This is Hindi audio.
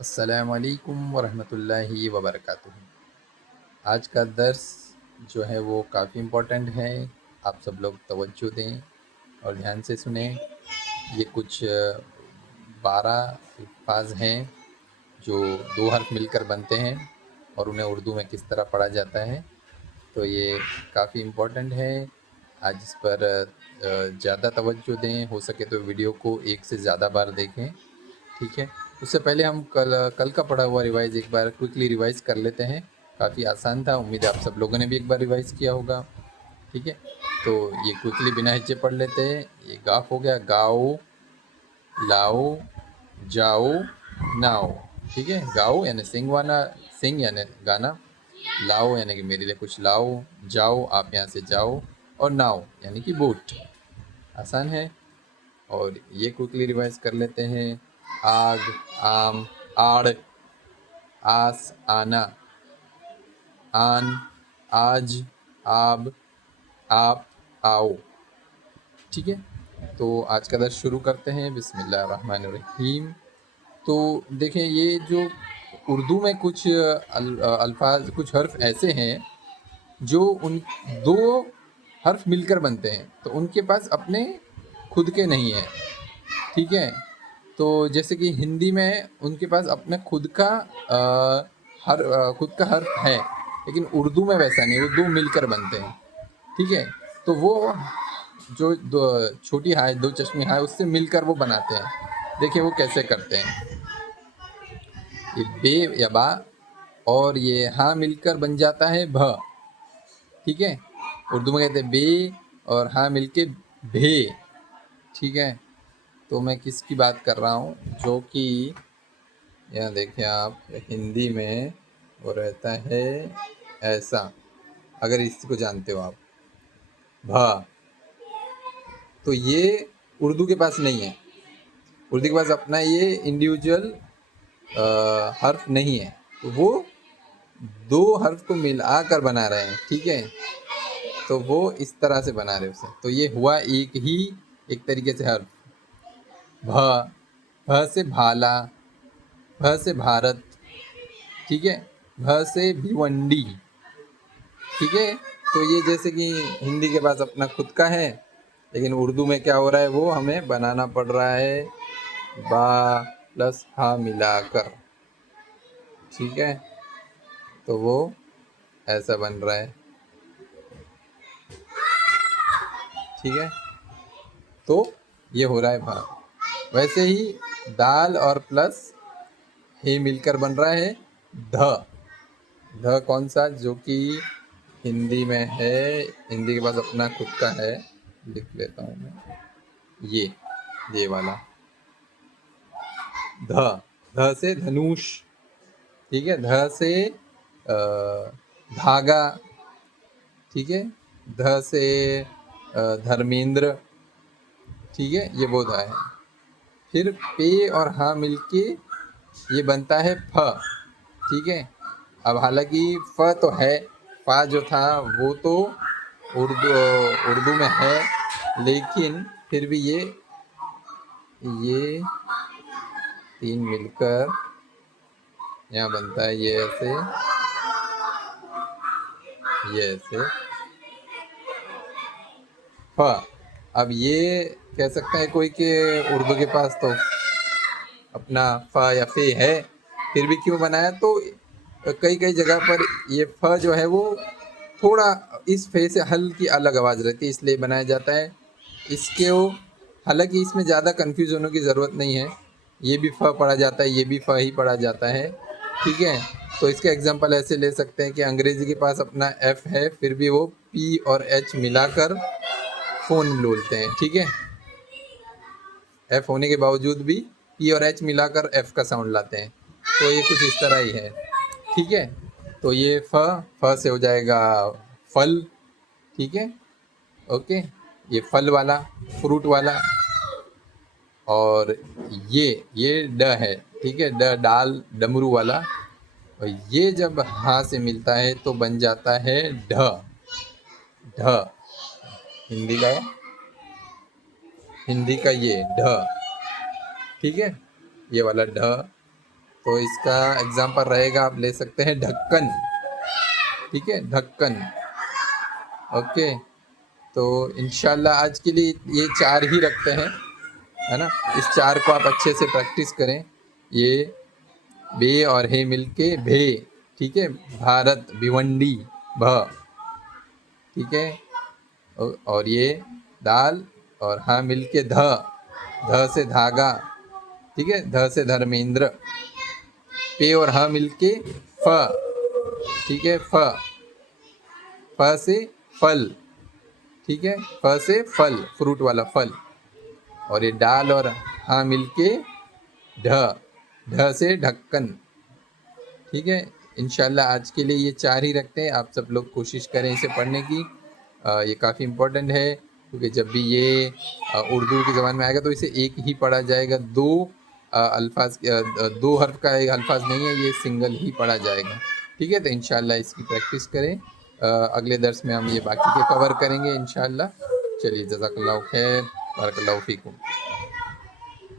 अस्सलामुअलैकुम वरहमतुल्लाहि वबरकातुहू। आज का दर्स जो है वो काफ़ी इम्पोर्टेंट है। आप सब लोग तवज्जो दें और ध्यान से सुने। ये कुछ 12 अल्फाज हैं जो दो हर्फ मिलकर बनते हैं और उन्हें उर्दू में किस तरह पढ़ा जाता है। तो ये काफ़ी इम्पोर्टेंट है। आज इस पर ज़्यादा तवज्जो दें, हो सके तो वीडियो को एक से ज़्यादा बार देखें। ठीक है। उससे पहले हम कल कल का पढ़ा हुआ रिवाइज़ एक बार क्विकली रिवाइज़ कर लेते हैं। काफ़ी आसान था, उम्मीद है आप सब लोगों ने भी एक बार रिवाइज़ किया होगा। ठीक है, तो ये क्विकली बिना हिचके पढ़ लेते हैं। ये गाफ हो गया, गाओ, लाओ, जाओ, नाओ। ठीक है, गाओ यानी सिंग यानी गाना, लाओ यानी कि मेरे लिए कुछ लाओ, जाओ आप यहाँ से जाओ, और नाओ यानी कि बोट। आसान है। और ये क्विकली रिवाइज कर लेते हैं। आग, आम, आड़, आस, आना, आन, आज, आब, आप, आओ। ठीक है, तो आज का दर्स शुरू करते हैं। बिस्मिल्लाहिर्रहमानिर्रहीम। तो देखें, ये जो उर्दू में कुछ अल्फाज, कुछ हर्फ ऐसे हैं जो उन दो हर्फ मिलकर बनते हैं, तो उनके पास अपने खुद के नहीं हैं। ठीक है, तो जैसे कि हिंदी में उनके पास अपने खुद का हर्फ है, लेकिन उर्दू में वैसा नहीं, वो दो मिलकर बनते हैं। ठीक है, तो वो जो दो छोटी हाय, दो चश्मे हाय, उससे मिलकर वो बनाते हैं। देखिए वो कैसे करते हैं। ये बे या बा और ये हाँ मिलकर बन जाता है भ। ठीक है, उर्दू में कहते हैं बे और हाँ मिलके भे। ठीक है, तो मैं किसकी बात कर रहा हूँ, जो कि यहाँ देखिए आप, हिंदी में वो रहता है ऐसा, अगर इसको जानते हो आप, भा। तो ये उर्दू के पास नहीं है। उर्दू के पास अपना ये इंडिविजुअल हर्फ नहीं है, तो वो दो हर्फ को मिलाकर बना रहे हैं। ठीक है, तो वो इस तरह से बना रहे उसे, तो ये हुआ एक तरीके से हर्फ। भ, भ से भाला, भ से भारत। ठीक है, भ से भिवंडी। ठीक है, तो ये जैसे कि हिंदी के पास अपना खुद का है, लेकिन उर्दू में क्या हो रहा है, वो हमें बनाना पड़ रहा है बा प्लस हा मिलाकर। ठीक है, तो वो ऐसा बन रहा है। ठीक है, तो ये हो रहा है भा। वैसे ही दाल और प्लस हे मिलकर बन रहा है ध। ध कौन सा, जो कि हिंदी में है, हिंदी के पास अपना खुद का है। लिख लेता हूँ मैं, ये वाला ध। ध से धनुष। ठीक है, ध से धागा। ठीक है, ध से धर्मेंद्र। ठीक है, ये वो ध है। फिर पे और हाँ मिलके ये बनता है फ। ठीक है, अब हालांकि फ तो है, फा जो था वो तो उर्दू में है, लेकिन फिर भी ये तीन मिलकर यहाँ बनता है ये ऐसे, ये ऐसे फ। अब ये कह सकते हैं कोई कि उर्दू के पास तो अपना फ या फे है, फिर भी क्यों बनाया, तो कई कई जगह पर ये फ जो है वो थोड़ा इस फे से हल्की अलग आवाज़ रहती है, इसलिए बनाया जाता है इसके वो। हालांकि इसमें ज़्यादा कंफ्यूज होने की ज़रूरत नहीं है, ये भी फ पढ़ा जाता है, ये भी फ ही पढ़ा जाता है। ठीक है, तो इसका एग्जांपल ऐसे ले सकते हैं कि अंग्रेज़ी के पास अपना एफ़ है, फिर भी वो पी और एच मिलाकर फ़ोन बोलते हैं। ठीक है, एफ होने के बावजूद भी पी और एच मिलाकर एफ का साउंड लाते हैं, तो ये कुछ इस तरह ही है। ठीक है, तो ये फ से हो जाएगा फल। ठीक है, ओके, ये फल वाला, फ्रूट वाला। और ये ड है। ठीक है, ड डाल, डमरू वाला। और ये जब हाँ से मिलता है तो बन जाता है ढ। ढ हिंदी का ये ढ। ठीक है, ये वाला ढ। तो इसका एग्जाम्पल रहेगा, आप ले सकते हैं ढक्कन। ठीक है, ढक्कन। ओके, तो इंशाल्लाह आज के लिए ये 4 ही रखते हैं, है ना। इस 4 को आप अच्छे से प्रैक्टिस करें। ये बे और हे मिलके भे। ठीक है, भारत, भिवंडी, भ। ठीक है, और ये दाल और हाँ मिलके ध। ध से धागा। ठीक है, ध से धर्मेंद्र। पे और हाँ मिलके फ। ठीक है, फ। फ से फल। ठीक है, फ से फल, फ्रूट वाला फल। और ये डाल और हाँ मिलके ढ। ढ से ढक्कन। ठीक है, इंशाल्लाह आज के लिए ये 4 ही रखते हैं। आप सब लोग कोशिश करें इसे पढ़ने की। ये काफ़ी इम्पोर्टेंट है, क्योंकि जब भी ये उर्दू की ज़बान में आएगा तो इसे एक ही पढ़ा जाएगा। दो अल्फाज, दो हर्फ का एक अल्फाज नहीं है, ये सिंगल ही पढ़ा जाएगा। ठीक है, तो इंशाल्लाह इसकी प्रैक्टिस करें। अगले दर्स में हम ये बाकी के कवर करेंगे इंशाल्लाह। चलिए, जज़ाकल्लाहु खैर, बारकल्लाहु फ़ीकुम।